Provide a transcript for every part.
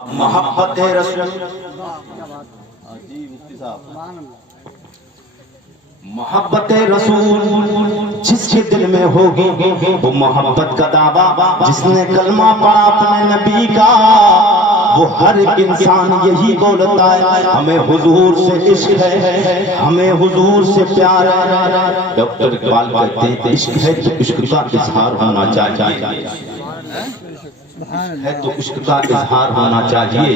محبت رسول محبت رسول جس کے دل میں ہوگی وہ محبت کا دعویٰ، جس نے کلمہ پڑھا اپنے نبی کا وہ ہر ایک انسان یہی بولتا ہے ہمیں حضور سے عشق ہے، ہمیں حضور سے پیار ہے۔ ڈاکٹر اقبال کہتے ہیں عشق ہے تو عشق کا اظہار ہونا چاہیے، ہے تو عشق کا اظہار ہونا چاہیے،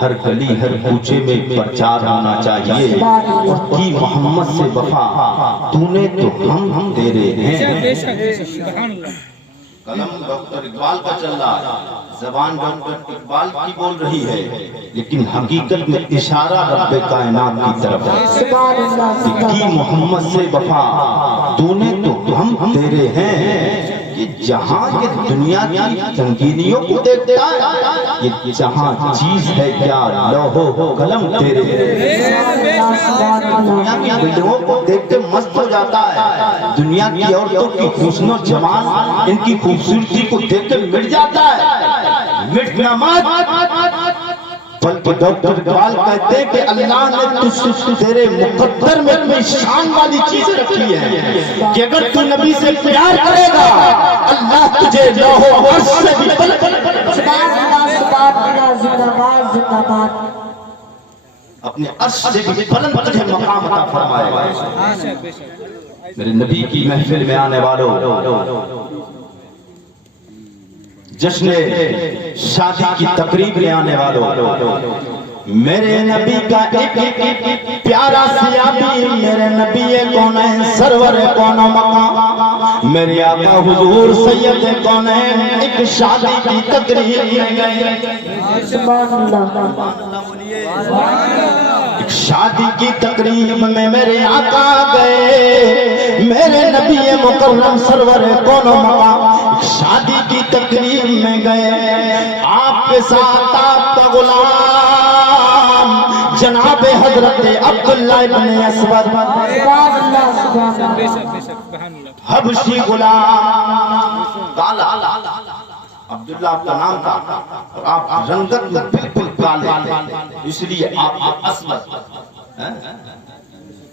ہر گلی ہر کوچے میں پرچار ہونا چاہیے، کی محمد سے وفا تو نے تو ہم تیرے ہیں۔ قلم ڈاکٹر اقبال کا چل رہا ہے، زبان ڈاکٹر اقبال کی بول رہی ہے، لیکن حقیقت میں اشارہ رب کائنات کی طرف ہے کہ محمد سے وفا تو نے تو ہم تیرے ہیں۔ یہ جہاں یہ دنیا کی تنگینیوں کو دیکھتا ہے، یہ جہاں چیز ہے کیا لوح و قلم تیرے ہیں۔ دنیا کی بلڈنگوں کو دیکھ کے مست ہو جاتا ہے، دنیا کی عورتوں کی حسن و جمال ان کی خوبصورتی کو دیکھ کے مٹ جاتا ہے، مٹنا مت، بلکہ ڈاکٹر اقبال کہتے ہیں کہ اللہ نے تیرے مقدر میں اتنی شان والی چیزیں رکھی ہیں کہ اگر تو نبی سے پیار کرے گا اللہ تجھے لوح و عرش سے بھی بلند اپنے عرش سے بھی بلند تجھے مقام عطا فرمائے گا۔ میرے نبی کی محفل میں آنے والوں، جشن شادی کی تقریب میں آنے والوں، میرے نبی کا ایک پیارا سیابی، میرے نبی کونین سرور کون مقام، میرے آقا حضور سید کونین ایک شادی کی تقریب میں گئے، ایک شادی کی تقریب میں میرے آقا گئے، میرے نبی مکرم سرور کون مقام شادی کی تقریب میں گئے، آپ کے ساتھ آپ کا غلام جناب حضرت عبداللہ ابن اسود حبشی غلام، عبداللہ آپ کا نام تھا اور آپ رنگت میں بالکل کالے، اس لیے آپ اسود،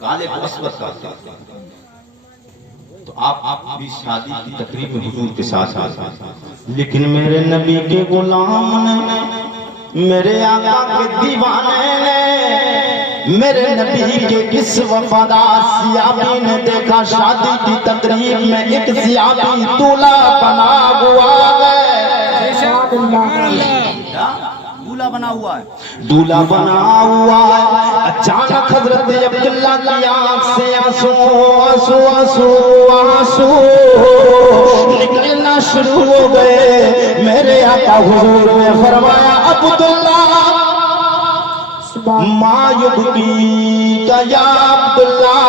کالے کو اسود کہتے ہیں۔ تو آپ بھی شادی کی تقریب میں حضور کے ساتھ آئے، لیکن میرے نبی کے غلام نے، میرے آقا کے دیوانے نے، میرے نبی کے کس وفادار سیابی نے دیکھا شادی کی تقریب میں ایک سیابی دولہا بنا ہوا ہے، دولہا بنا ہوا ہے، دولہا بنا ہوا ہے۔ اچانک حضرت عبداللہ کی آنکھ سے آنسو آنسو آنسو آنسو نکلنا شروع ہو گئے، میرے آقا حضور نے فرمایا عبداللہ ما یبکیک یا عبداللہ،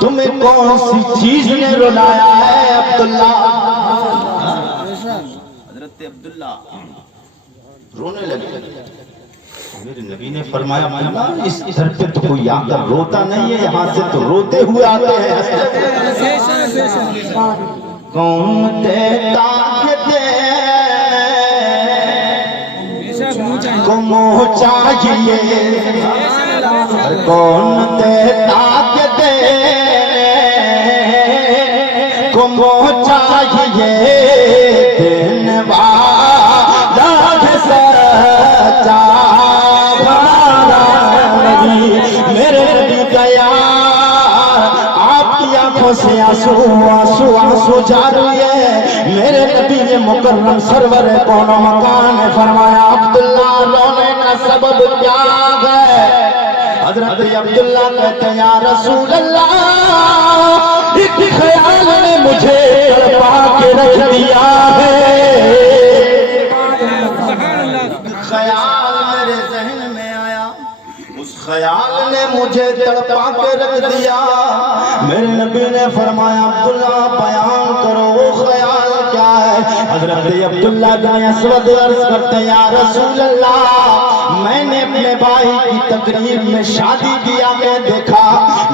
تمہیں کون سی چیز نے رلایا ہے عبداللہ؟ حضرت عبداللہ رونے لگے، میرے نبی نے فرمایا عبداللہ اس گھر پہ تو کوئی آ کر روتا نہیں ہے، یہاں سے تو روتے ہوئے آتے ہیں۔ کون دیتا کہ دے کو منہ چاہیے، کون دیتا کہ دے کو منہ چاہیے، دینے والا ہے سچا میرے نبی کا یار، آپ کی آنکھوں سے آنسو آنسو آنسو جاری ہے، میرے نبی مکرم سرور کون مکان نے فرمایا عبداللہ رونے کا سبب کیا ہے؟ حضرت عبداللہ کہتے ہیں یا رسول اللہ ایک خیال نے مجھے تڑپا کے رکھ دیا ہے، خیال میرے ذہن میں آیا، اس خیال نے مجھے تڑپا کے رکھ دیا، میرے نبی نے فرمایا عبداللہ بیان کرو وہ خیال کیا ہے؟ حضرت عبداللہ بن اسود عرض کرتے ہیں یا رسول اللہ میں نے اپنے بھائی کی تقریب میں شادی کیا میں دیکھا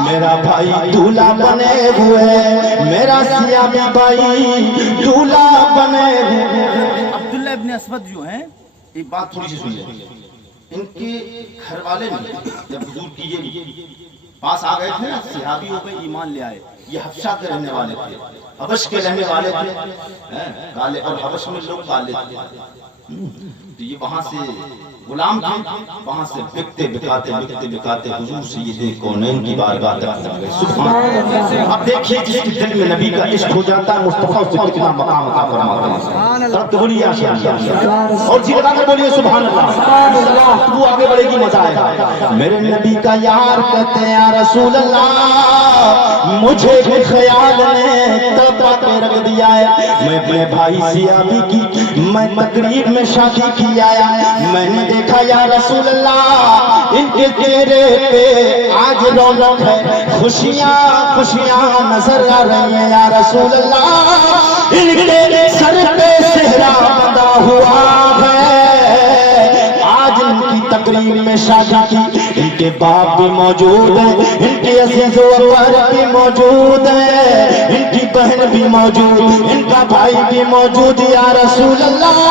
میرا بھائی دولہا بنے ہوئے، میرا سیابی بھائی دولہا بنے ہوئے۔ عبداللہ ابن اسود جو ہیں ایک بات تھوڑی سی سن لیں. ان کے گھر والے جب حضور کی یہ پاس آ گئے تھے نا، صحابی ہو گئے، ایمان لے آئے. یہ حبشہ کے رہنے والے تھے، حبش کے رہنے والے تھے کالے، اور حبش میں لوگ کالے تھے. تو یہ وہاں سے غلام تھے، وہاں سے بکتے بکاتے حضور سید کونین کی بارگاہ تک پہنچ گئے. سبحان اللہ. اب دیکھیے جس کے دل میں نبی کا عشق ہو جاتا ہے، مصطفیٰ سے کتنا مقام عطا فرماتا ہے. تب تو بولیے اور جی لگا کے بولیے سبحان اللہ. وہ آگے بڑھے گی، مزہ آئے گا. میرے نبی کا یار کہتے ہیں یا رسول اللہ، مجھے بھی خیال نے تڑپا کے رکھ دیا ہے. میں اپنے بھائی سیابی کی میں تقریب میں شادی کی آیا، میں نے دیکھا یا رسول اللہ ان کے چہرے پہ آج رونق ہے، خوشیاں نظر آ رہی ہیں یا رسول اللہ. ان کے سر پہ صحرا بندھا ہوا ہے، آج ان کی تقریب میں شادی کی. ان کے باپ بھی موجود ہیں، ان کے عزیز و اکبر بھی موجود ہیں، ان کی بہن بھی موجود، ان کا بھائی بھی موجود. یا رسول اللہ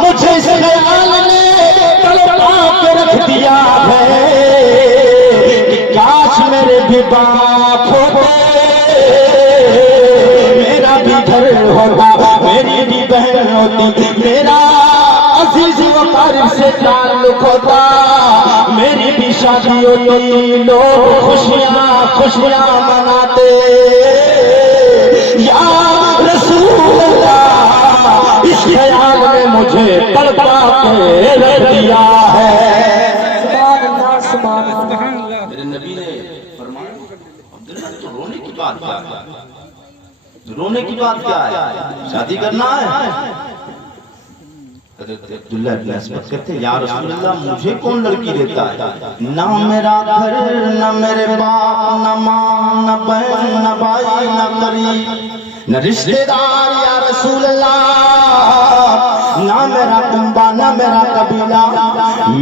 مجھے اس خیال نے تڑپا کے رکھ دیا ہے کہ کاش میرے بھی باپ ہوتے، میرا بھی گھر ہوتا، میری بھی بہن ہوتی، میرا عزیز و قریب سے تعلق ہوتا، میری بھی شادی ہوتی، لوگ خوشیاں مناتے. یا رسول اللہ اس خیال نے مجھے تڑپا کے رکھ دیا ہے. میرے نبی نے فرمایا عبداللہ تو رونے کی بات کیا ہے؟ رونے کی بات کیا ہے؟ شادی کرنا ہے. حضرت عبداللہ ابن اسود کہتے ہیں یا رسول اللہ مجھے کون لڑکی دیتا ہے؟ نہ میرا گھر، نہ میرے باپ، نہ ماں، نہ بہن، نہ بھائی، نہ قریب، نہ رشتہ دار یا رسول اللہ، نہ میرا کنبہ، نہ میرا قبیلہ،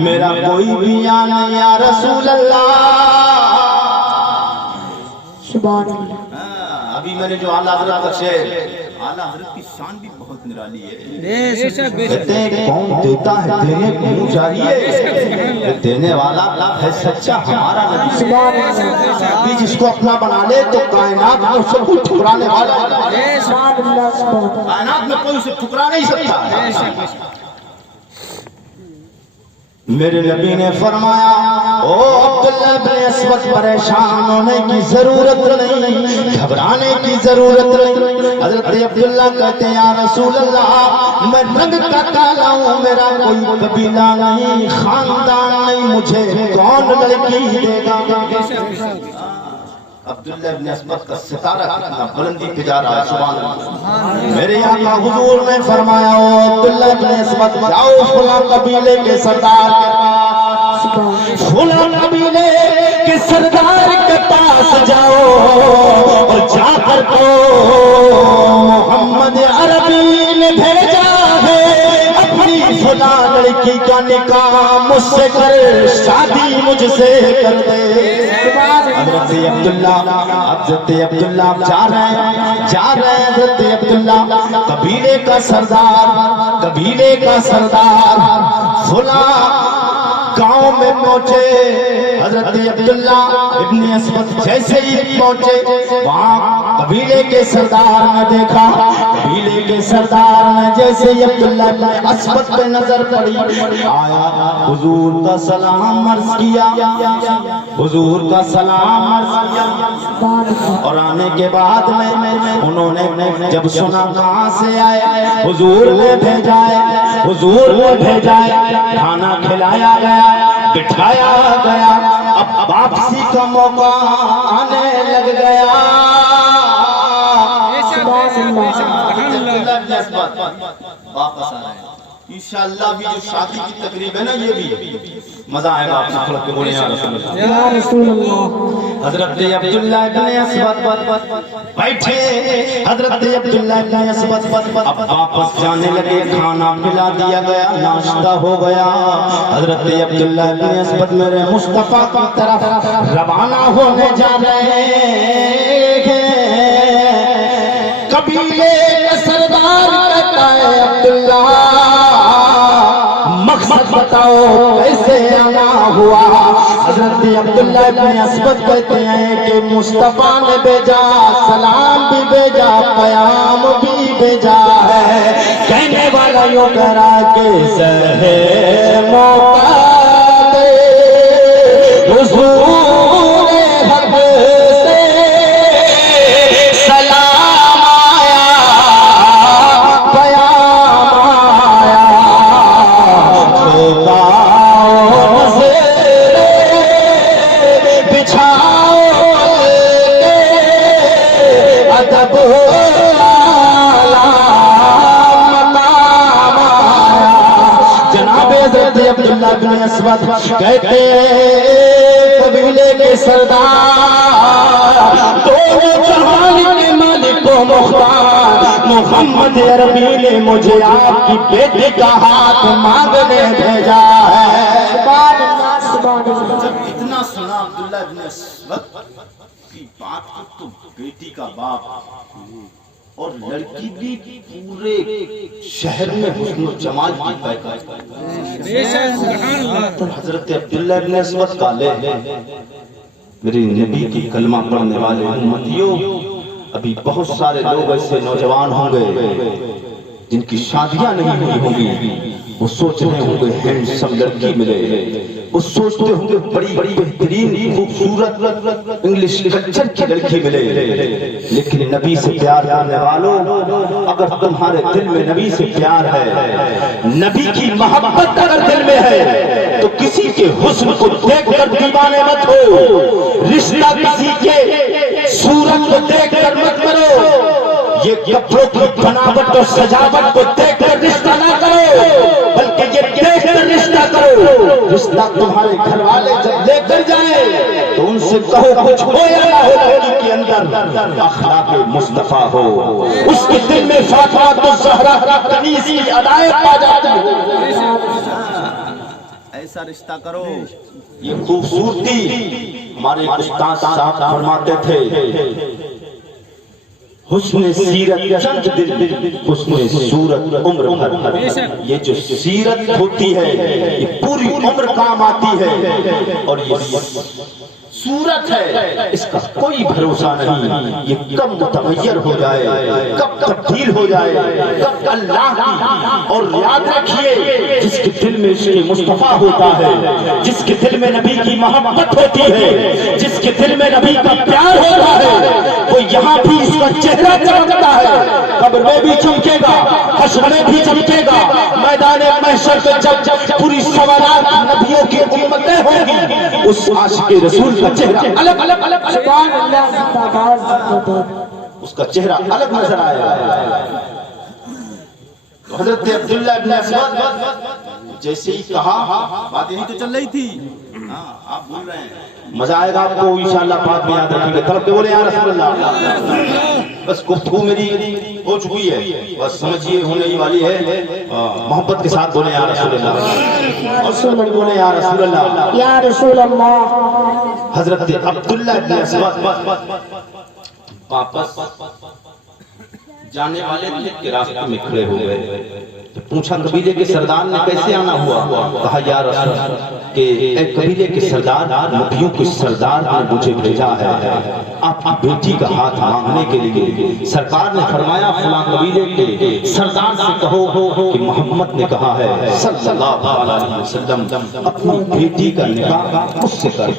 میرا کوئی بھی یا نہیں یا رسول اللہ. سبحان اللہ. ابھی میں نے جو اعلیٰ حضرت کا شعر، اعلیٰ حضرت کی شان بھی بہت نرالی ہے. کہتے ہیں کون دیتا ہے دینے کو جاری ہے، دینے والا ہے سچا ہمارا نبی. ابھی جس کو اپنا بنا لے تو کائنات میں اسے کوئی ٹھکرانے والا ہے، کائنات میں کوئی اسے ٹھکرا نہیں سکتا. میرے نبی نے فرمایا او عبداللہ بن اسود پریشان ہونے کی ضرورت نہیں، گھبرانے کی ضرورت نہیں. حضرت عبداللہ کہتے ہیں یا رسول اللہ میں رنگ کا کالا ہوں، میرا کوئی قبیلہ نہیں، خاندان نہیں، مجھے کون لڑکی دے گا؟ عبداللہ ابن اسود کا ستارہ کتنا بلندی پہ جا رہا ہے. سبحان اللہ. میرے آقا حضور نے فرمایا او عبداللہ ابن اسود جاؤ فلاں قبیلے کے سردار کے پاس، فلاں قبیلے کے سردار کے پاس جاؤ اور جا کر کو محمد عربی نے بھیجا ہے اپنی فلاں لڑکی کا نکاح مجھ سے کر، شادی مجھ سے کر دے. حضرت عبداللہ جا رہے ہیں حضرت عبداللہ قبیلے کا سردار فلاں گاؤں میں پہنچے. حضرت عبداللہ ابن اسود جیسے ہی پہنچے وہاں قبیلے کے سردار نے دیکھا، قبیلے کے سردار نے جیسے ہی عبداللہ ابن اسود پہ نظر پڑی آیا، حضور کا سلام عرض کیا، حضور کا سلام عرض کیا. اور آنے کے بعد میں انہوں نے جب سنا کہاں سے آئے، حضور نے بھیجا ہے، کھانا کھلایا گیا، بٹھایا گیا. اب واپسی کا موقع آنے لگ گیا. واپس آ رہے ہیں انشاءاللہ. بھی جو شادی کی تقریب ہے نا یہ بھی مزہ آئے گا. آپ سے کھڑک کے بولیں یا رسول اللہ. حضرت عبداللہ ابن اسود بیٹھے، حضرت عبداللہ ابن اسود اب واپس جانے لگے. کھانا پلا دیا گیا، ناشتہ ہو گیا. حضرت عبداللہ ابن اسود میرے مصطفیٰ کی طرف روانہ ہونے جا رہے ہیں. قبیلے کا سردار کہتا ہے عبداللہ بتاؤ کیسے آنا ہوا؟ حضرت عبداللہ بن اسود کہتے ہیں کہ مصطفیٰ نے بھیجا، سلام بھی بھیجا، پیام بھی بھیجا ہے۔ کہنے والا یوں کہہ رہا کہ سہے موقع دے حضور حق سے سلام آیا، پیام آیا، جھکاؤ نظریں بچھاؤ ادب عبداللہ بن اسود کہتے قبیلے کے سردار، دونوں جہان کے مالک و مختار محمد عربی نے مجھے آپ کی بیٹی کا ہاتھ مانگنے بھیجا ہے۔ سبحان اللہ سبحان اللہ۔ جب اتنا سنا عبداللہ بن اسود کی بات کو تو بیٹی کا باپ اور لڑکی بھی پورے شہر میں حسن و جمال کی پیکر۔ حضرت عبداللہ بن اسود کالے میرے نبی کی کلمہ پڑھنے والے امتیوں، ابھی بہت سارے لوگ ایسے نوجوان ہوں گے جن کی شادیاں نہیں ہوئی ہوں گی، وہ سوچ رہے ہوں گے ہینڈسم لڑکی ملے، وہ سوچتے ہوں گے بڑی بڑی بہترین خوبصورت انگلش کلچر کی لڑکی ملے، لیکن نبی سے پیار کرنے والوں، اگر تمہارے دل میں نبی سے پیار ہے، نبی کی محبت اگر دل میں ہے، تو کسی کے حسن کو دیکھ کر دیوانے مت ہو، رشتہ کسی کے صورت کو دیکھ کر مت کرو، یہ کپڑوں کی بناوٹ اور سجاوٹ کو دیکھ کر رشتہ نہ کرو، بلکہ یہ دیکھ کر رشتہ کرو۔ رشتہ تمہارے گھر والے جب لے کر جائیں تو ان سے کہو کچھ ہو یا نہ ہو، لڑکی کے اندر اخلاق مصطفیٰ ہو، اس کے دل میں فاطمہ الزہرا کنیز کی ادائیں پا جاتی ہے۔ ایسا رشتہ کرو۔ یہ خوبصورتی ہمارے استاد صاحب فرماتے تھے، حسن سیرت چند دن، حسن صورت عمر بھر۔ یہ جو سیرت ہوتی ہے یہ پوری عمر کام آتی ہے، اور یہ صورت ہے اس کا کوئی بھروسہ نہیں، یہ کب متغیر ہو جائے، کب تبدیل ہو جائے، کب اللہ کی۔ اور یاد رکھیے جس کے دل میں عشق مصطفیٰ ہوتا ہے، جس کے دل میں نبی کی محبت ہوتی ہے، جس کے دل میں نبی کا پیار ہوتا ہے، وہ یہاں بھی اس کا چہرہ چمکتا ہے، قبر میں بھی چمکے گا، حشر میں بھی چمکے گا، میدان محشر پہ جب پوری سوالات نبیوں کی امتیں ہوں گی، اس عاشق رسول کا چہرہ الگ الگ الگ سبحان اللہ، اس کا چہرہ الگ نظر آئے گا۔ حضرت عبداللہ بن اسود جیسے ہی کہا، بات یہی تو چل رہی تھی، آپ بھول رہے ہیں، مزہ آئے گا آپ کو انشاءاللہ، بات میں یاد رکھیں گے، طرف کے بولے یا رسول اللہ۔ بس گفتگو میری ہو چکی ہے، بس سمجھیے ہونے ہی والی ہے، محبت کے ساتھ بولے یا رسول اللہ، اور سن بولے یا رسول اللہ، یا رسول اللہ۔ حضرت عبداللہ بن اسود واپس جانے والے تھے کہ راستے میں کھڑے ہو گئے، پوچھا قبیلے کے سردار نے کیسے آنا ہوا؟ کہا یا رسول کہ اے قبیلے کے سردار، نبیوں کے سردار نے مجھے بھیجا ہے آپ کی بیٹی کا ہاتھ مانگنے کے لیے۔ سرکار نے فرمایا فلاں قبیلے کے سردار سے کہو کہ محمد نے کہا ہے صلی اللہ علیہ وسلم اپنی بیٹی کا نکاح مجھ سے کر۔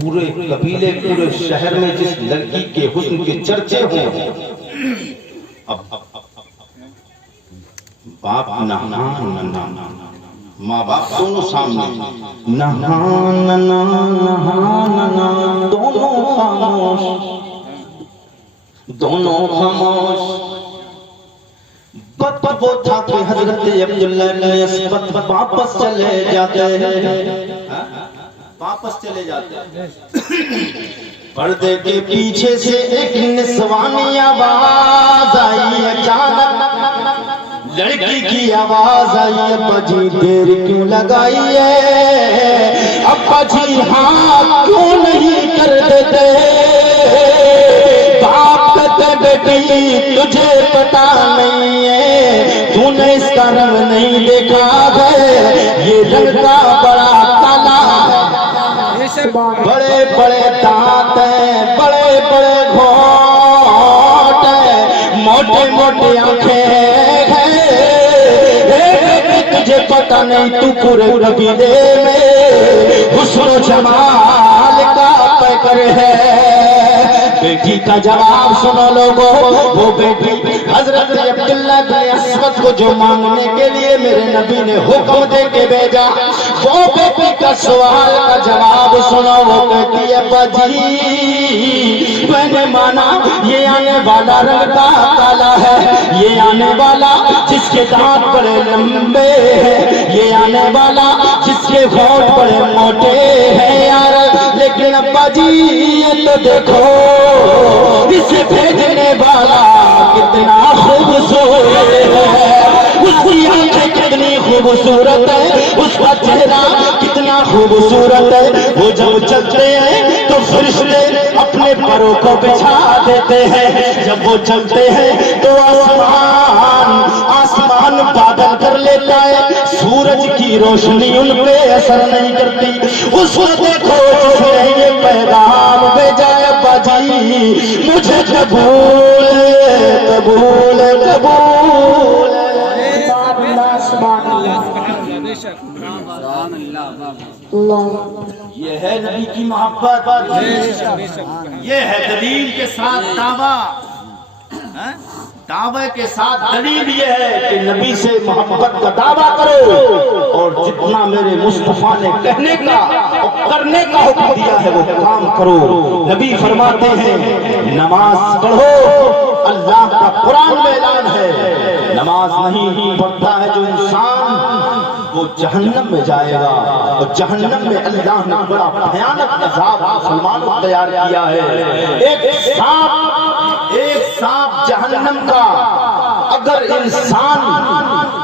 پورے قبیلے پورے شہر میں جس لڑکی کے حسن کے چرچے ہوں، اب باپ نہان ماں باپ دونوں سامنے، نہان دونوں خاموش، دونوں خاموش۔ بات وہ تھا کہ حضرت عبداللہ بن اسود واپس چلے جاتے ہیں، واپس چلے جاتے ہیں۔ پردے کے پیچھے سے ایک نسوانی آواز آئی اچانک، لڑکی کی آواز آئی، ابا جی دیر کیوں لگائی ہے، ابا جی ہاں کیوں نہیں کر دیتے؟ باپ کہتے بیٹی تجھے پتا نہیں ہے، تو نے نے اس کا رنگ نہیں دیکھا ہے، یہ رنگ کا بڑا کالا ہے، بڑے بڑے دانت ہیں، بڑے بڑے گھونٹ ہیں، موٹے موٹے آنکھیں ہیں، تجھے پتہ نہیں تو پورے قبیلے میں حسن و جمال کا پیکر ہے۔ بیٹی کا جواب سنو لوگو، وہ بیٹی حضرت عبداللہ بن اسود کو جو مانگنے کے لیے میرے نبی نے حکم دے کے بھیجا، وہ بیٹی کا سوال کا جواب سنو۔ وہ کہتی ہے ابا جی میں نے مانا یہ آنے والا رنگ کا کالا ہے، یہ آنے والا جس کے دانت بڑے لمبے ہیں، یہ آنے والا جس کے ہونٹ بڑے موٹے ہیں یار، لیکن ابا جی یہ تو دیکھو اسے بھیجنے والا کتنا خوبصورت ہے، اس کی آنکھیں کتنی خوبصورت ہے، اس کا چہرہ کتنا خوبصورت ہے۔ وہ جب چلتے ہیں تو فرشتے اپنے پروں کو بچھا دیتے ہیں، جب وہ چلتے ہیں تو آسمان بادل کر لیتا ہے، سورج کی روشنی ان پہ اثر نہیں کرتی۔ اس کو دیکھو جس نے یہ پیغام بھیجا ہے ابا جی مجھے قبول قبول قبول۔ یہ ہے نبی کی محبت، یہ ہے دلیل کے ساتھ دعویٰ، دعوے کے ساتھ دلیل یہ ہے کہ نبی سے محبت کا دعویٰ کرو، اور جتنا میرے مصطفیٰ نے کہنے کا اور کرنے کا حکم دیا ہے وہ کام کرو۔ نبی فرماتے ہیں نماز پڑھو، اللہ کا قرآن میں اعلان ہے نماز نہیں پڑھتا ہے جو انسان وہ جہنم میں جائے گا، اور جہنم میں اللہ نے بڑا بھیانک عذاب مسلمانوں کو تیار کیا ہے۔ ایک سانپ جہنم کا اگر انسان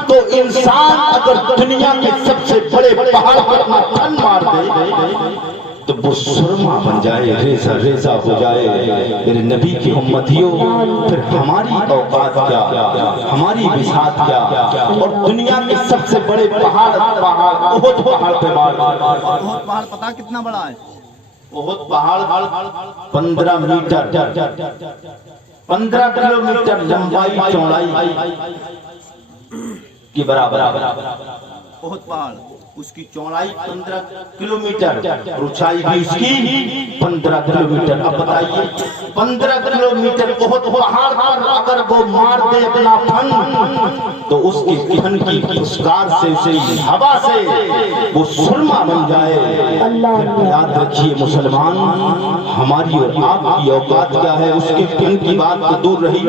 تو انسان اگر دنیا کے سب سے بڑے پہاڑ پر اپنا تن مار دے تو وہ سرما بن جائے، ریزہ ریزہ ہو جائے۔ میرے نبی کی امتیوں پھر ہماری اوقات کیا، ہماری بساط کیا، اور دنیا کے سب سے بڑے پہاڑ احد پہاڑ پہ مار دے۔ احد پہاڑ پتہ کتنا بڑا ہے؟ احد پہاڑ 15 میٹر 15 کلومیٹر لمبائی چوڑائی کی برابر۔ احد پہاڑ اس کی چوڑائی 15 کلومیٹر اور اونچائی بھی اس کی 15 کلومیٹر۔ اب بتائیے 15 کلومیٹر احد پہاڑ پر اگر وہ مار دے اپنا پھن تو اس کی پھن کی پھسکار سے اسے ہوا سے وہ سرما بن جائے۔ یاد رکھیے مسلمان، ہماری اور آپ کی اوقات کیا ہے، اس کے پھن کی بات تو دور رہی،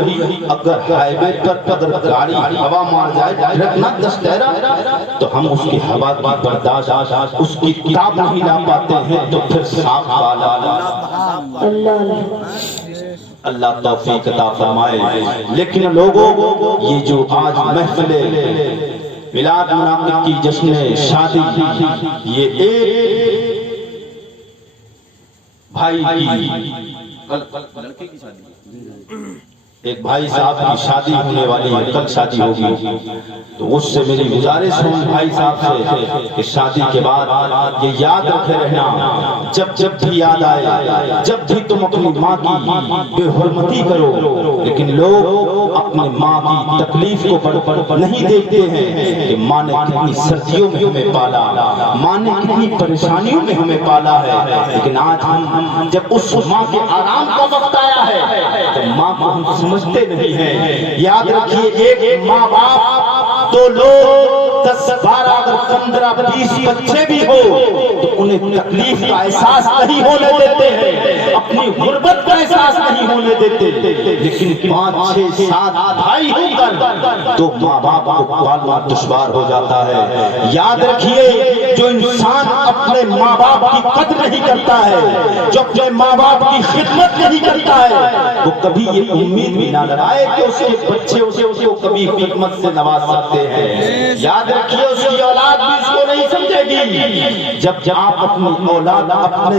اگر ہائی وے پر اگر گاڑی ہوا مار جائے ٹرک نہ دستہرا تو ہم اس کی ہوا کی برداشت اس کی کتاب نہیں لا پاتے ہیں، تو پھر صاف والا اللہ توفیق عطا فرمائے۔ لیکن لوگوں یہ جو آج محفل میلاد منعقد کی جشن شادی، یہ ایک بھائی کی لڑکے کی شادی، ایک بھائی صاحب کی شادی ہونے والی ہے، کل شادی ہوگی، تو اس سے میری گزارش ہے بھائی صاحب سے کہ شادی کے بعد یہ یاد رکھے رہنا، جب بھی یاد آئے، جب بھی تم اپنی ماں کی بے حرمتی کرو، لیکن لوگ اپنی ماں کی تکلیف کو نہیں دیکھتے ہیں کہ ماں نے کتنی سردیوں میں ہمیں پالا، ماں نے کتنی پریشانیوں میں ہمیں پالا ہے، لیکن آج ہم جب اس ماں کے آرام کا وقت آیا ہے تو ماں کو ہم سمجھتے نہیں ہیں۔ یاد رکھیے ایک ماں باپ دو لوگ 10 12 اگر 15 20 بچے بھی ہو تو انہیں تکلیف کا احساس نہیں ہونے دیتے ہیں، اپنی غربت کا احساس نہیں ہونے دیتے، لیکن 5 6 7 بھائی ہو کر تو ماں باپ کو پالنا دشوار ہو جاتا ہے۔ یاد رکھیے جو انسان اپنے ماں باپ کی قدر نہیں کرتا ہے، جو اپنے ماں باپ کی خدمت نہیں کرتا ہے، وہ کبھی یہ امید بھی نہ لگائے کہ اس کے بچے اسے کبھی خدمت سے نواز سکتے ہیں۔ یاد رکھیے اس کی اولاد بھی اس کو نہیں سمجھے گی۔ جب آپ اپنی اولاد اپنے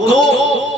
2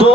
2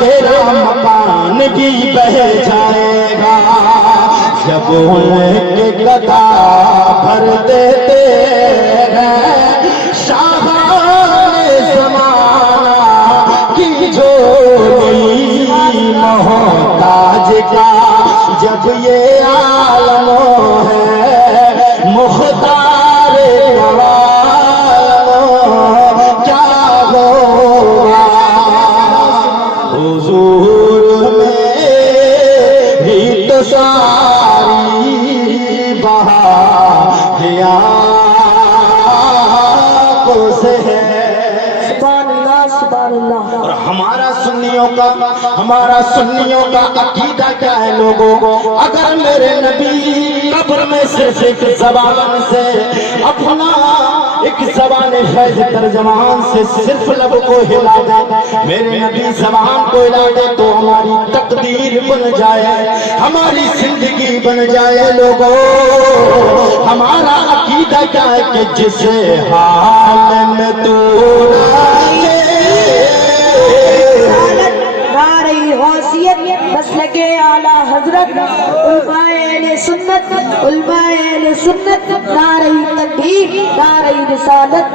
تیرا مکان بھی بہ جائے گا جب ان کے گدا بھر دیتے ہیں شاہان زمانہ کی جھولی محتاج کا جب یہ عالم ہے مختار عالم کیا ہوگا حضور میں ہی تو ساری بہار آنکھوں سے ہے سبحان اللہ سبحان اللہ. اور ہمارا سنیوں کا عقیدہ کیا ہے لوگوں؟ اگر میرے نبی قبر میں صرف ایک زبان سے اپنا ایک زبان فیض ترجمان سے صرف لب کو ہلا دے میرے نبی زبان کو ہلا دے تو ہماری تقدیر بن جائے ہماری زندگی بن جائے لوگوں. ہمارا عقیدہ کیا ہے کہ جس حال میں تو نعرہ غوثیت مسلک اعلیٰ حضرت علماء اہل سنت نعرہ تکبیر نعرہ رسالت